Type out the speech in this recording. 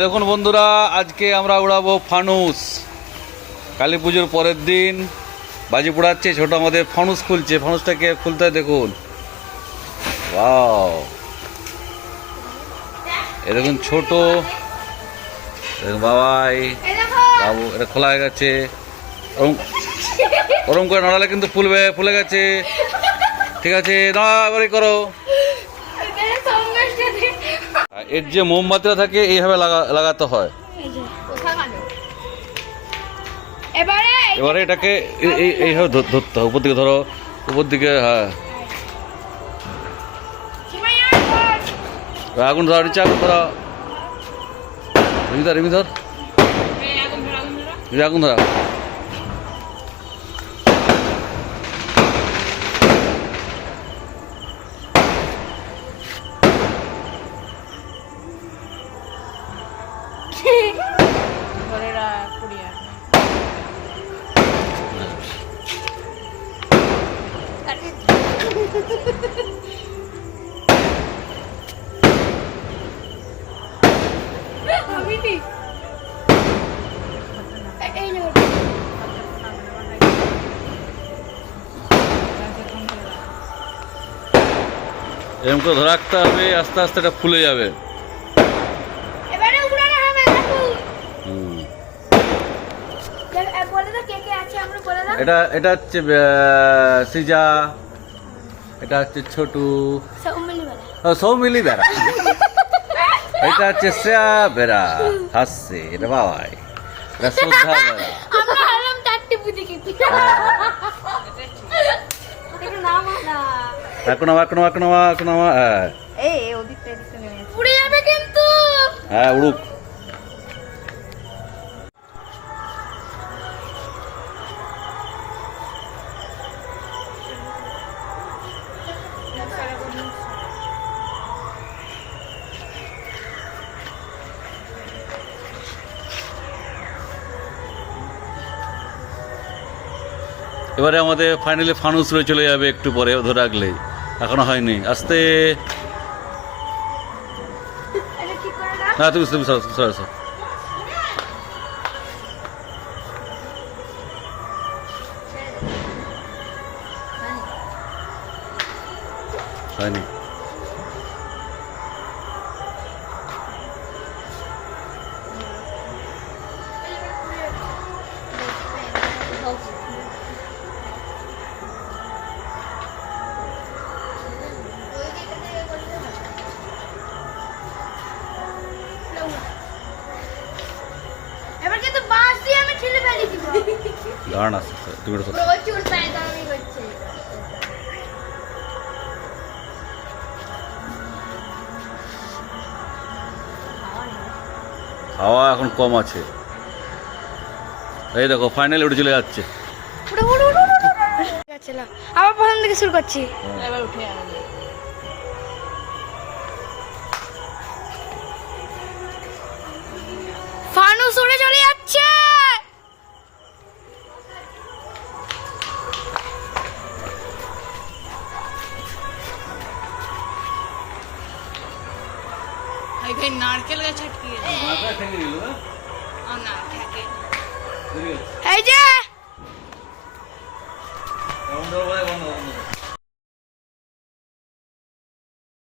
দেখুন বন্ধুরা, আজকে আমরা উড়াবো ফানুস। কালী পুজোর পরের দিন বাজি পোড়াচ্ছে, ছোট আমাদের ফানুস খুলছে। ফানুসটাকে খুলতে দেখুন। এ দেখুন ছোট। বাবাই। বাবু, এটা খোলা হয়ে গেছে। ওরম করে নড়ালে কিন্তু ফুলবে, ফুলে গেছে। ঠিক আছে না করো। এর যে মোমবাতিটা থাকে এইভাবে লাগা- লাগাতে হয়। এবারে এবারে এটাকে এই- এই এইভাবে ধর- ধরতে হয়। উপর দিকে ধরো উপর দিকে হ্যাঁ আগুন ধরা নিচে আগুন ধরা। রিমি ধর। রিমি ধর আগুন ধরা। ধরে রাখ কুড়িয়ে এরকম করে ধরে রাখতে হবে আস্তে আস্তে এটা ফুলে যাবে। এটা এটা হচ্ছে সিজা এটা হচ্ছে ছোটু। সৌমিলি বেড়া। এটা হচ্ছে শ্রেয়া বেড়া হাসছে এটা বাবাই। এটা শ্রদ্ধা বেড়া। এখন আমার এখন আমার এখন আমার এখন আমার হ্যাঁ এই এবারে আমাদের ফাইনালি ফানুস রয়ে চলে যাবে একটু পরে, ধরে রাখলে। এখনও হয়নি। আস্তে। হ্যাঁ তুমি তুমি। হয়নি। দাঁড়ান আস্তে আস্তে তুমি এটা প্রচুর পায়দামি হচ্ছে হাওয়া এখন কম আছে এই দেখো ফাইনালি উঠে চলে যাচ্ছে আবার প্রথম থেকে শুরু করছি এবার উঠে ভাই ভাই নারকেল গাছ আটকিয়ে ও না ঠেকে এই যে বন্ধ করো, বন্ধ করো, বন্ধ করো।